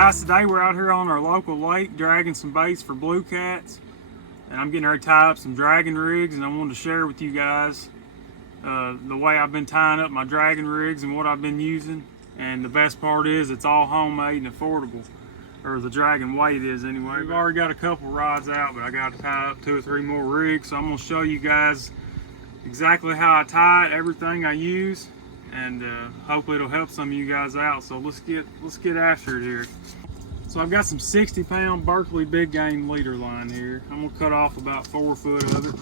Guys, today we're out here on our local lake dragging some baits for blue cats, and I'm getting ready to tie up some dragging rigs, and I wanted to share with you guys the way I've been tying up my dragging rigs and what I've been using. And the best part is it's all homemade and affordable, or the dragging weight is anyway. We've already got a couple rods out, but I got to tie up 2 or 3 more rigs, so I'm going to show you guys exactly how I tie it, everything I use, and hopefully it'll help some of you guys out. So let's get after it here. So I've got some 60-pound Berkeley big game leader line here. I'm gonna cut off about 4 foot of it,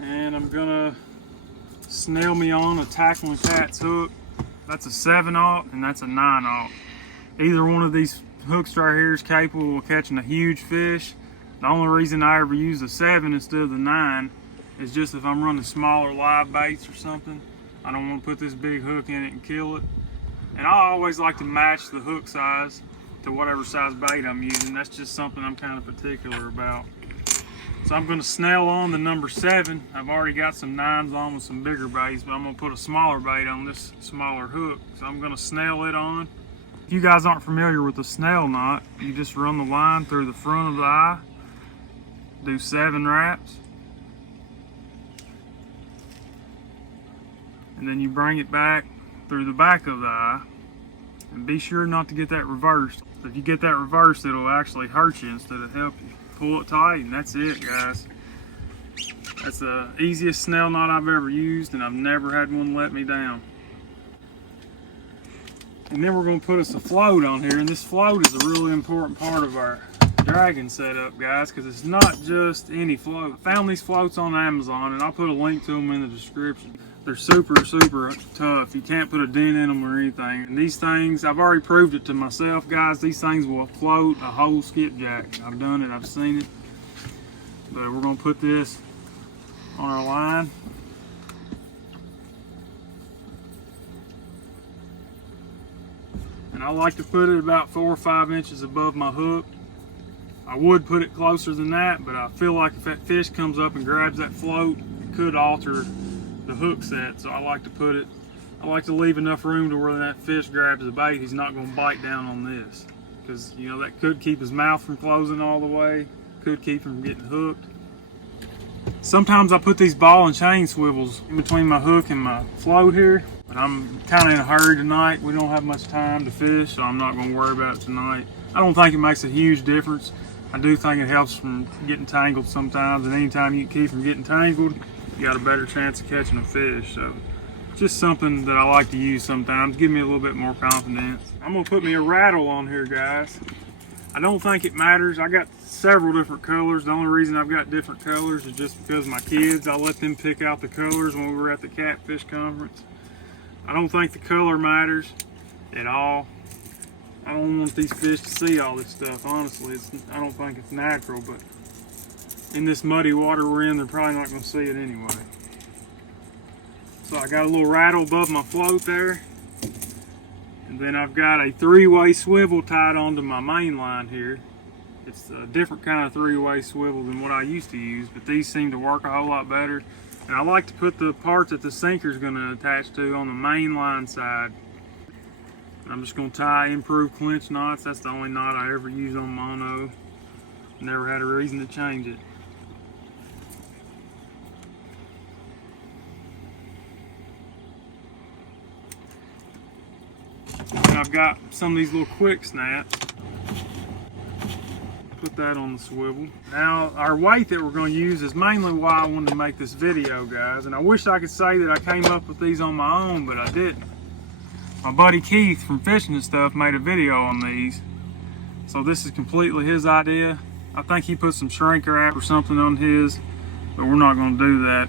and I'm gonna snail me on a tackling cat's hook. That's a 7/0 and that's a 9/0. Either one of these hooks right here is capable of catching a huge fish. The only reason I ever use a 7 instead of the 9 is just if I'm running smaller live baits or something. I don't want to put this big hook in it and kill it. And I always like to match the hook size to whatever size bait I'm using. That's just something I'm kind of particular about. So I'm going to snail on the number 7. I've already got some 9s on with some bigger baits, but I'm going to put a smaller bait on this smaller hook. So I'm going to snail it on. If you guys aren't familiar with the snail knot, you just run the line through the front of the eye, do 7 wraps, and then you bring it back through the back of the eye, and be sure not to get that reversed. If you get that reversed, it'll actually hurt you instead of help you. Pull it tight, and that's it, guys. That's the easiest snail knot I've ever used, and I've never had one let me down. And then we're going to put us a float on here, and this float is a really important part of our dragging setup, guys, because it's not just any float. I found these floats on Amazon, and I'll put a link to them in the description. They're super tough. You can't put a dent in them or anything. And these things, I've already proved it to myself, guys. These things will float a whole skipjack. I've done it, I've seen it. But we're gonna put this on our line. And I like to put it about 4 or 5 inches above my hook. I would put it closer than that, but I feel like if that fish comes up and grabs that float, it could alter the hook set. So I like to leave enough room to where that fish grabs the bait, he's not going to bite down on this, because you know that could keep his mouth from closing all the way, could keep him from getting hooked. Sometimes I put these ball and chain swivels in between my hook and my float here, but I'm kind of in a hurry tonight. We don't have much time to fish, so I'm not going to worry about it tonight. I don't think it makes a huge difference. I do think it helps from getting tangled sometimes, and anytime you can keep from getting tangled, you got a better chance of catching a fish. So just something that I like to use sometimes, give me a little bit more confidence. I'm gonna put me a rattle on here, guys. I don't think it matters. I got several different colors. The only reason I've got different colors is just because my kids, I let them pick out the colors when we were at the Catfish conference. I don't think the color matters at all. I don't want these fish to see all this stuff, honestly. I don't think it's natural, but in this muddy water we're in, they're probably not going to see it anyway. So I got a little rattle above my float there, and then I've got a 3-way swivel tied onto my main line here. It's a different kind of 3-way swivel than what I used to use, but these seem to work a whole lot better. And I like to put the part that the sinker is going to attach to on the main line side. I'm just going to tie improved clinch knots. That's the only knot I ever used on mono. Never had a reason to change it. And I've got some of these little quick snaps. Put that on the swivel. Now our weight that we're going to use is mainly why I wanted to make this video, guys. And I wish I could say that I came up with these on my own, but I didn't. My buddy Keith from Fishing and Stuff made a video on these. So this is completely his idea. I think he put some shrink wrap or something on his, but we're not going to do that.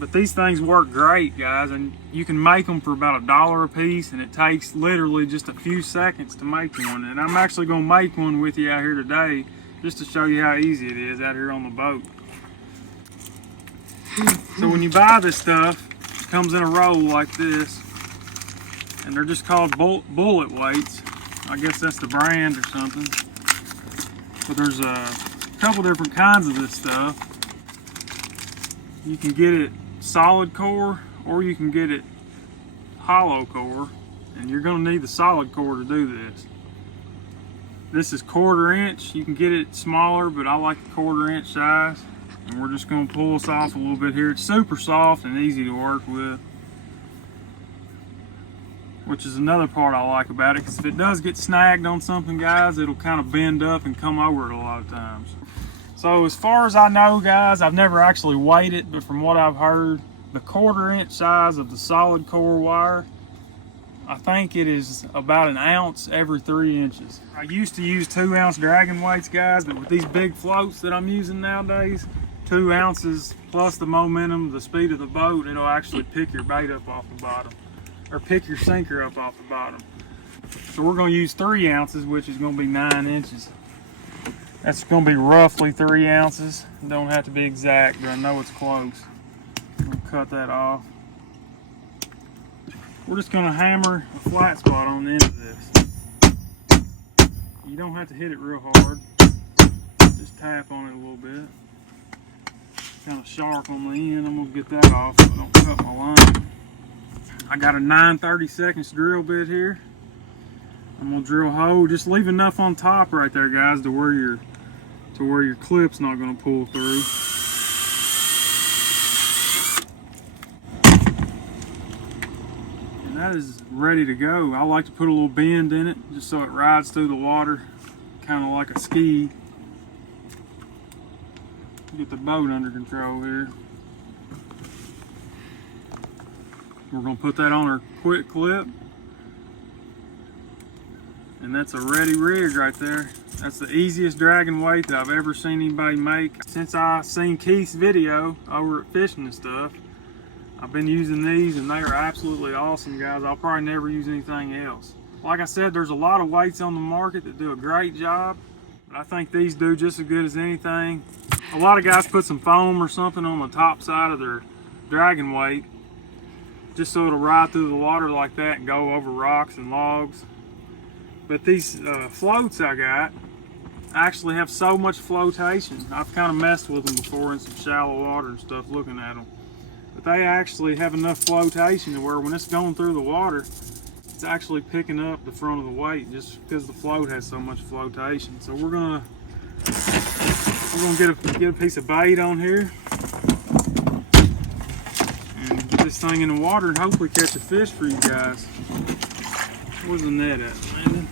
But these things work great, guys, and you can make them for about $1 a piece, and it takes literally just a few seconds to make one. And I'm actually going to make one with you out here today, just to show you how easy it is out here on the boat. So when you buy this stuff, it comes in a roll like this, and they're just called bullet weights. I guess that's the brand or something. But there's a couple different kinds of this stuff. You can get it solid core, or you can get it hollow core. and you're gonna need the solid core to do this. This is 1/4 inch. You can get it smaller, but I like the 1/4 inch size. And we're just gonna pull this off a little bit here. It's super soft and easy to work with, which is another part I like about it, because if it does get snagged on something, guys, it'll kind of bend up and come over it a lot of times. So as far as I know, guys, I've never actually weighed it, but from what I've heard, the 1/4 inch size of the solid core wire, I think it is about 1 ounce every 3 inches. I used to use 2-ounce dragging weights, guys, but with these big floats that I'm using nowadays, 2 ounces plus the momentum, the speed of the boat, it'll actually pick your bait up off the bottom, or pick your sinker up off the bottom. So we're gonna use 3 ounces, which is gonna be 9 inches. That's gonna be roughly 3 ounces. Don't have to be exact, but I know it's close. I'm gonna cut that off. We're just gonna hammer a flat spot on the end of this. You don't have to hit it real hard. Just tap on it a little bit. Kind of sharp on the end. I'm gonna get that off so I don't cut my line. I got a 9/32 drill bit here. I'm gonna drill a hole. Just leave enough on top right there, guys, to where your clip's not gonna pull through. And that is ready to go. I like to put a little bend in it just so it rides through the water, kind of like a ski. Get the boat under control here. We're gonna put that on our quick clip. And that's a ready rig right there. That's the easiest dragging weight that I've ever seen anybody make. Since I seen Keith's video over at Fishing and Stuff, I've been using these and they are absolutely awesome, guys. I'll probably never use anything else. Like I said, there's a lot of weights on the market that do a great job, but I think these do just as good as anything. A lot of guys put some foam or something on the top side of their dragging weight just so it'll ride through the water like that and go over rocks and logs. But these floats I got actually have so much flotation. I've kind of messed with them before in some shallow water and stuff looking at them. But they actually have enough flotation to where when it's going through the water, it's actually picking up the front of the weight just because the float has so much flotation. So we're gonna get a piece of bait on here and get this thing in the water and hopefully catch a fish for you guys. Where's the net at, Landon?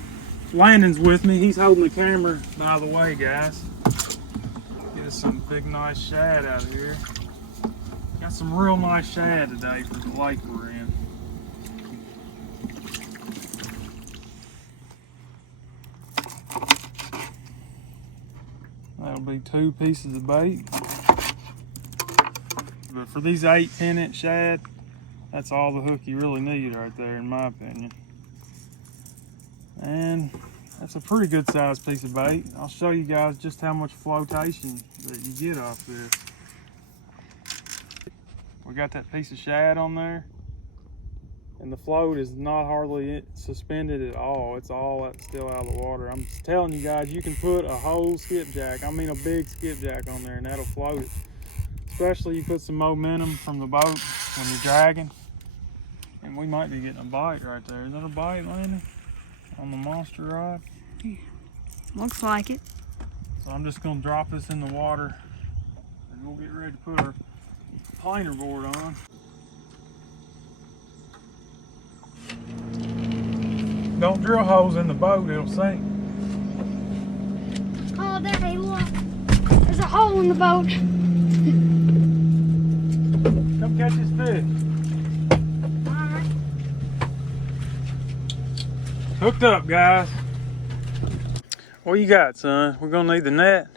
Landon's with me. He's holding the camera, by the way, guys. Get us some big, nice shad out of here. Got some real nice shad today for the lake we're in. That'll be 2 pieces of bait. But for these 8-10 inch shad, that's all the hook you really need right there, in my opinion. And that's a pretty good sized piece of bait. I'll show you guys just how much flotation that you get off this. We got that piece of shad on there, and the float is not hardly suspended at all. It's all still out of the water. I'm just telling you guys, you can put a whole skipjack, I mean a big skipjack on there, and that'll float it. Especially you put some momentum from the boat when you're dragging. And we might be getting a bite right there. Is that a bite, Landon? On the monster rod? Yeah, looks like it. So I'm just gonna drop this in the water and we'll get ready to put our planer board on. Don't drill holes in the boat, it'll sink. Oh, there, look. There's a hole in the boat. Come catch this fish. Alright. Hooked up, guys. What you got, son? We're gonna need the net.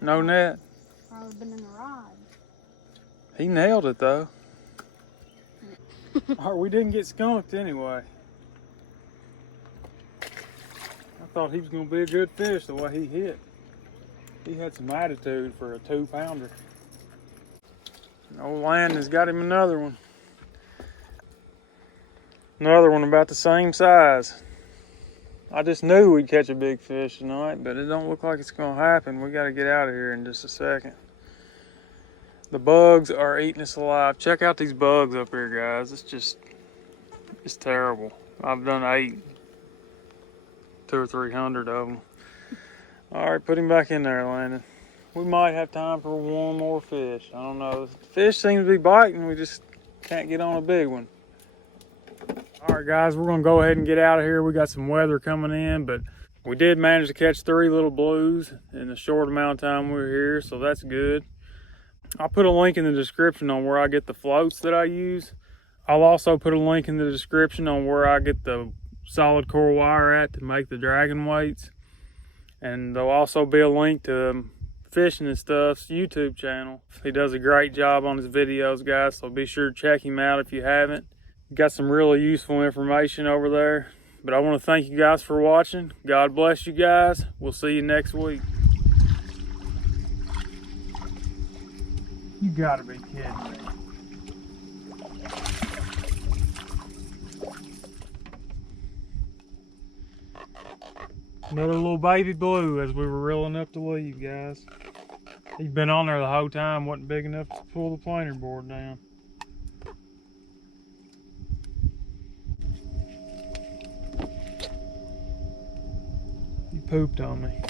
No net. Probably been in the rod. He nailed it though. Or we didn't get skunked anyway. I thought he was gonna be a good fish the way he hit. He had some attitude for a 2-pounder. Old Landon's got him another one. Another one about the same size. I just knew we'd catch a big fish tonight, but it don't look like it's gonna happen. We gotta get out of here in just a second. The bugs are eating us alive. Check out these bugs up here, guys. It's just It's terrible. I've done 8, 200 or 300 of them. All right, put him back in there, Landon. We might have time for one more fish. I don't know. The fish seem to be biting. We just can't get on a big one. All right, guys, we're gonna go ahead and get out of here. We got some weather coming in, but we did manage to catch 3 little blues in the short amount of time we were here, so that's good. I'll put a link in the description on where I get the floats that I use. I'll also put a link in the description on where I get the solid core wire at to make the dragon weights. And there'll also be a link to Fishing and Stuff's YouTube channel. He does a great job on his videos, guys, so be sure to check him out if you haven't. Got some really useful information over there. But I want to thank you guys for watching. God bless you guys. We'll see you next week. You gotta be kidding me. Another little baby blue as we were reeling up to leave, guys. He's been on there the whole time, wasn't big enough to pull the planer board down. He pooped on me.